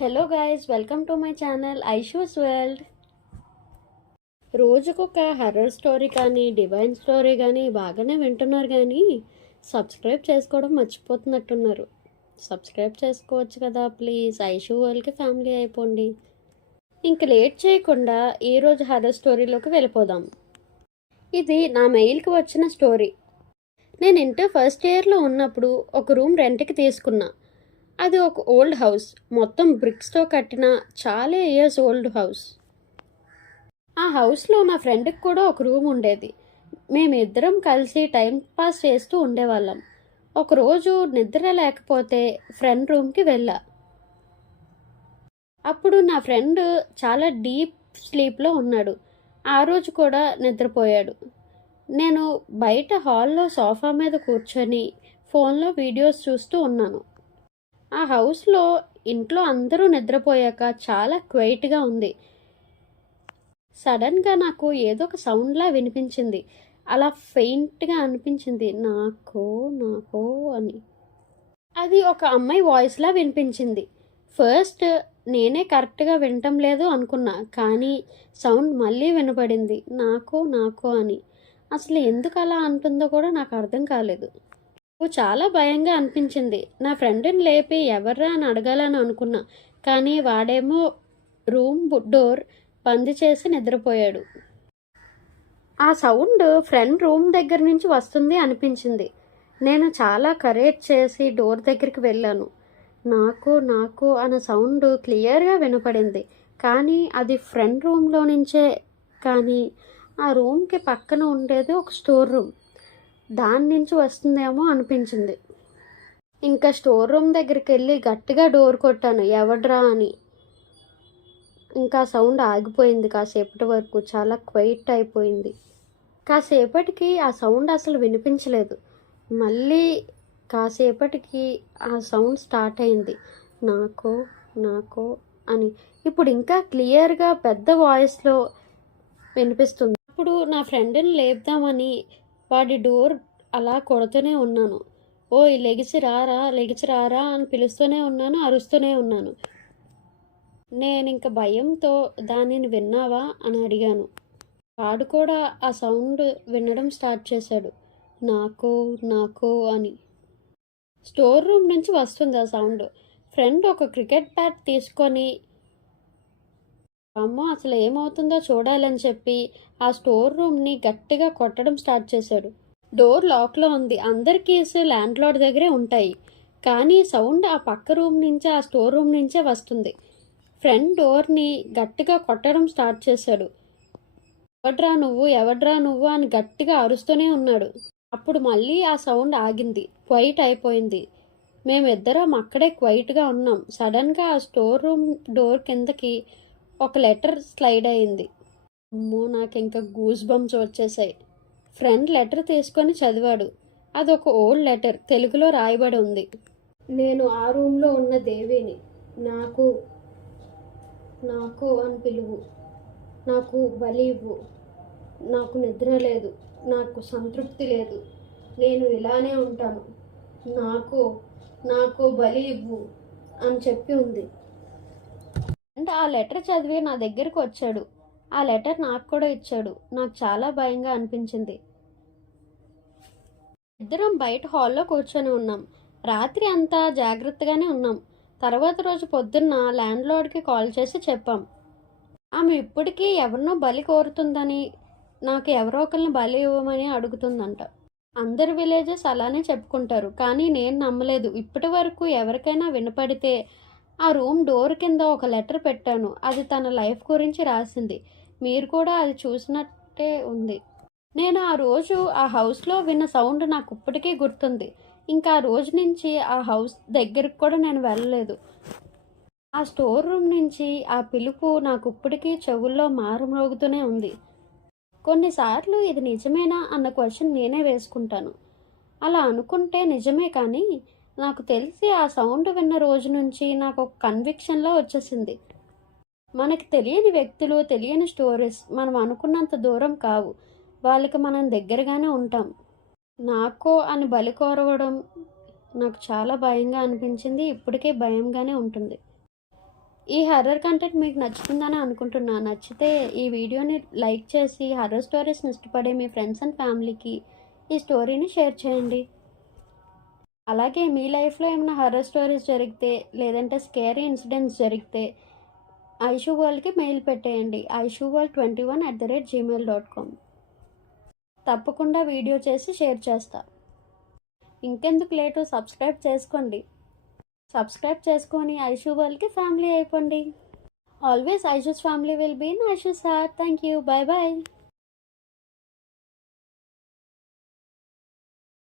Hello guys, welcome to my channel Aishu's world. రోజుకొక horror story కానీ divine story కానీ బాగానే వింటున్నారు, కానీ సబ్స్క్రైబ్ చేసుకోవడం మర్చిపోతున్నట్టున్నారు. సబ్స్క్రైబ్ చేసుకోవచ్చు కదా ప్లీజ్. ఐషూ వరల్డ్కి ఫ్యామిలీ అయిపోండి. ఇంక లేట్ చేయకుండా ఈరోజు హర్రర్ స్టోరీలోకి వెళ్ళిపోదాం. ఇది నా మెయిల్కి వచ్చిన స్టోరీ. నేను ఇంటర్ ఫస్ట్ ఇయర్లో ఉన్నప్పుడు ఒక రూమ్ రెంట్కి తీసుకున్నా. అది ఒక ఓల్డ్ హౌస్, మొత్తం బ్రిక్స్తో కట్టిన చాలా ఇయర్స్ ఓల్డ్ హౌస్. ఆ హౌస్లో నా ఫ్రెండ్కి కూడా ఒక రూమ్ ఉండేది. మేమిద్దరం కలిసి టైం పాస్ చేస్తూ ఉండేవాళ్ళం. ఒకరోజు నిద్ర లేకపోతే ఫ్రెండ్ రూమ్కి వెళ్ళా. అప్పుడు నా ఫ్రెండ్ చాలా డీప్ స్లీప్లో ఉన్నాడు. ఆ రోజు కూడా నిద్రపోయాడు. నేను బయట హాల్లో సోఫా మీద కూర్చొని ఫోన్లో వీడియోస్ చూస్తూ ఉన్నాను. ఆ హౌస్లో ఇంట్లో అందరూ నిద్రపోయాక చాలా క్వైట్గా ఉంది. సడన్గా నాకు ఏదో ఒక సౌండ్లా వినిపించింది. అలా ఫెయింట్గా అనిపించింది, నాకో నాకో అని. అది ఒక అమ్మాయి వాయిస్లా వినిపించింది. ఫస్ట్ నేనే కరెక్ట్గా వినటం లేదు అనుకున్నా, కానీ సౌండ్ మళ్ళీ వినపడింది, నాకో నాకో అని. అసలు ఎందుకు అలా అంటుందో కూడా నాకు అర్థం కాలేదు. చాలా భయంగా అనిపించింది. నా ఫ్రెండ్ని లేపి ఎవర్రా అని అడగాలని అనుకున్నా, కానీ వాడేమో రూమ్ డోర్ బంద్ చేసి నిద్రపోయాడు. ఆ సౌండ్ ఫ్రెండ్ రూమ్ దగ్గర నుంచి వస్తుంది అనిపించింది. నేను చాలా కరేజ్ చేసి డోర్ దగ్గరికి వెళ్ళాను. నాకు నాకు అన్న సౌండ్ క్లియర్గా వినపడింది, కానీ అది ఫ్రెండ్ రూమ్లో నుంచే. కానీ ఆ రూమ్కి పక్కన ఉండేది ఒక స్టోర్ రూమ్, దాని నుంచి వస్తుందేమో అనిపించింది. ఇంకా స్టోర్ రూమ్ దగ్గరికి వెళ్ళి గట్టిగా డోర్ కొట్టాను, ఎవడ్రా అని. ఇంకా సౌండ్ ఆగిపోయింది. కాసేపటి వరకు చాలా క్వైట్ అయిపోయింది. కాసేపటికి ఆ సౌండ్ అసలు వినిపించలేదు. మళ్ళీ కాసేపటికి ఆ సౌండ్ స్టార్ట్ అయింది, నాకో నాకో అని. ఇప్పుడు ఇంకా క్లియర్గా పెద్ద వాయిస్లో వినిపిస్తుంది. ఇప్పుడు నా ఫ్రెండ్ని లేపుదామని వాడి డోర్ అలా కొడుతూనే ఉన్నాను. ఓయ్ లెగిసి రారా, లెగిసి రారా అని పిలుస్తూనే ఉన్నాను, అరుస్తూనే ఉన్నాను. నేను ఇంక భయంతో దానిని విన్నావా అని అడిగాను. వాడు కూడా ఆ సౌండ్ వినడం స్టార్ట్ చేశాడు, నాకో నాకో అని. స్టోర్ రూమ్ నుంచి వస్తుంది ఆ సౌండ్. ఫ్రెండ్ ఒక క్రికెట్ బ్యాట్ తీసుకొని అమ్మ అసలు ఏమవుతుందో చూడాలని చెప్పి ఆ స్టోర్ రూమ్ని గట్టిగా కొట్టడం స్టార్ట్ చేశాడు. డోర్ లాక్లో ఉంది. అందరి కీస్ ల్యాండ్ లార్డ్ దగ్గరే ఉంటాయి, కానీ సౌండ్ ఆ పక్క రూమ్ నుంచే, ఆ స్టోర్ రూమ్ నుంచే వస్తుంది. ఫ్రంట్ డోర్ని గట్టిగా కొట్టడం స్టార్ట్ చేశాడు. ఎవడ్రా నువ్వు, ఎవడ్రా నువ్వు అని గట్టిగా అరుస్తూనే ఉన్నాడు. అప్పుడు మళ్ళీ ఆ సౌండ్ ఆగింది, క్వైట్ అయిపోయింది. మేమిద్దరం అక్కడే క్వైట్గా ఉన్నాం. సడన్గా ఆ స్టోర్ రూమ్ డోర్ కిందకి ఒక లెటర్ స్లైడ్ అయింది. అమ్మో, నాకు ఇంకా గూస్ బంప్స్ వచ్చేసాయి. ఫ్రెండ్ లెటర్ తీసుకొని చదివాడు. అదొక ఓల్డ్ లెటర్, తెలుగులో రాయబడి ఉంది. నేను ఆ రూమ్లో ఉన్న దేవిని, నాకు నాకు అని పిలువు, నాకు బలి ఇవ్వు. నాకు నిద్ర లేదు, నాకు సంతృప్తి లేదు, నేను ఇలానే ఉంటాను. నాకు నాకు బలి ఇవ్వు అని చెప్పి ఉంది. అంటే ఆ లెటర్ చదివి నా దగ్గరికి వచ్చాడు. ఆ లెటర్ నాకు కూడా ఇచ్చాడు. నాకు చాలా భయంగా అనిపించింది. ఇద్దరం బయట హాల్లో కూర్చొని ఉన్నాం. రాత్రి అంతా జాగ్రత్తగానే ఉన్నాం. తర్వాత రోజు పొద్దున్న ల్యాండ్ లార్డ్కి కాల్ చేసి చెప్పాం. ఆమె ఇప్పటికీ ఎవరినో బలి కోరుతుందని, నాకు ఎవరో ఒకరిని బలి ఇవ్వమని అడుగుతుందంట. అందరు విలేజెస్ అలానే చెప్పుకుంటారు, కానీ నేను నమ్మలేదు. ఇప్పటి వరకు ఎవరికైనా వినపడితే ఆ రూమ్ డోర్ కింద ఒక లెటర్ పెట్టాను. అది తన లైఫ్ గురించి రాసింది. మీరు కూడా అది చూసినట్టే ఉంది. నేను ఆ రోజు ఆ హౌస్లో విన్న సౌండ్ నాకు ఇప్పటికీ గుర్తుంది. ఇంకా ఆ రోజు నుంచి ఆ హౌస్ దగ్గరికి కూడా నేను వెళ్ళలేదు. ఆ స్టోర్ రూమ్ నుంచి ఆ పిలుపు నాకు ఇప్పటికీ చెవుల్లో మారుమ్రోగుతూనే ఉంది. కొన్నిసార్లు ఇది నిజమేనా అన్న క్వశ్చన్ నేనే వేసుకుంటాను. అలా అనుకుంటే నిజమే, కానీ నాకు తెలిసి ఆ సౌండ్ విన్న రోజు నుంచి నాకు ఒక కన్విక్షన్లో వచ్చేసింది. మనకి తెలియని వ్యక్తులు, తెలియని స్టోరీస్ మనం అనుకున్నంత దూరం కావు. వాళ్ళకి మనం దగ్గరగానే ఉంటాం. నాకో అని బలి కోరవడం నాకు చాలా భయంగా అనిపించింది. ఇప్పటికే భయంగానే ఉంటుంది. ఈ హర్రర్ కంటెంట్ మీకు నచ్చుతుందని అనుకుంటున్నా. నచ్చితే ఈ వీడియోని లైక్ చేసి హర్రర్ స్టోరీస్ని ఇష్టపడే మీ ఫ్రెండ్స్ అండ్ ఫ్యామిలీకి ఈ స్టోరీని షేర్ చేయండి. అలాగే మీ లైఫ్లో ఏమైనా హర్రర్ స్టోరీస్ జరిగితే లేదంటే స్కేరీ ఇన్సిడెంట్స్ జరిగితే ఐషూ వరల్డ్కి మెయిల్ పెట్టేయండి. ishuworld21@gmail.com. తప్పకుండా వీడియో చేసి షేర్ చేస్తా. ఇంకెందుకు లేటు, సబ్స్క్రైబ్ చేసుకోండి. సబ్స్క్రైబ్ చేసుకొని ఐషూ వరల్డ్కి ఫ్యామిలీ అయిపోండి. Always Aishu's family will be in Aishu's heart. Thank you. Bye bye.